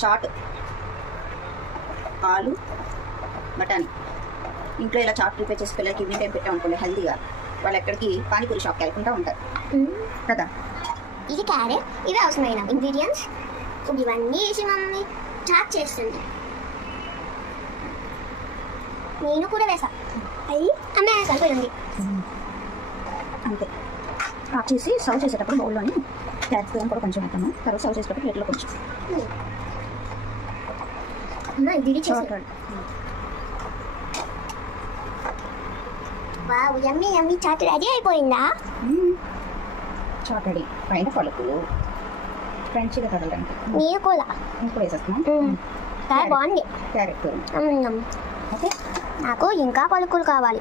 Chat, ఆలు, బఠానీ. ఇంట్లో ఇలా చాట్ ప్రిపేర్ చేసి పిల్లలకి ఈవినింగ్ టైం పెట్టామనుకోండి హెల్తీగా, వాళ్ళు ఎక్కడికి పానీపూరి షాప్కి వెళ్ళకుండా ఉంటారు కదా. ఇది క్యారెట్, ఇవి అవసరమైన ఇంగ్రీడియంట్స్. ఇవన్నీ వేసి మమ్మీ చాట్ చేస్తుంది. నేను కూడా వేసా. అయ్యి అమ్మ సరిపోయింది అంతే. ఆఫ్ చేసి సర్వ్ చేసేటప్పుడు బౌల్లోని క్యారెట్ కూడా కొంచెం పెట్టాము. తర్వాత సర్వ్ చేసేటప్పుడు ప్లేట్లో కొంచెం ఇది చేస్తాడు. Wow, yummy yummy chaat ready అయిపోయిందా? చాట్ రెడీ. పైన పలుకులు ఫ్రెంచ్గా తగలడానికి నేను కూడా వేసేస్తున్నాం. చాలా బాగుంది క్యారెట్. ఓకే, నాకు ఇంకా పలుకులు కావాలి.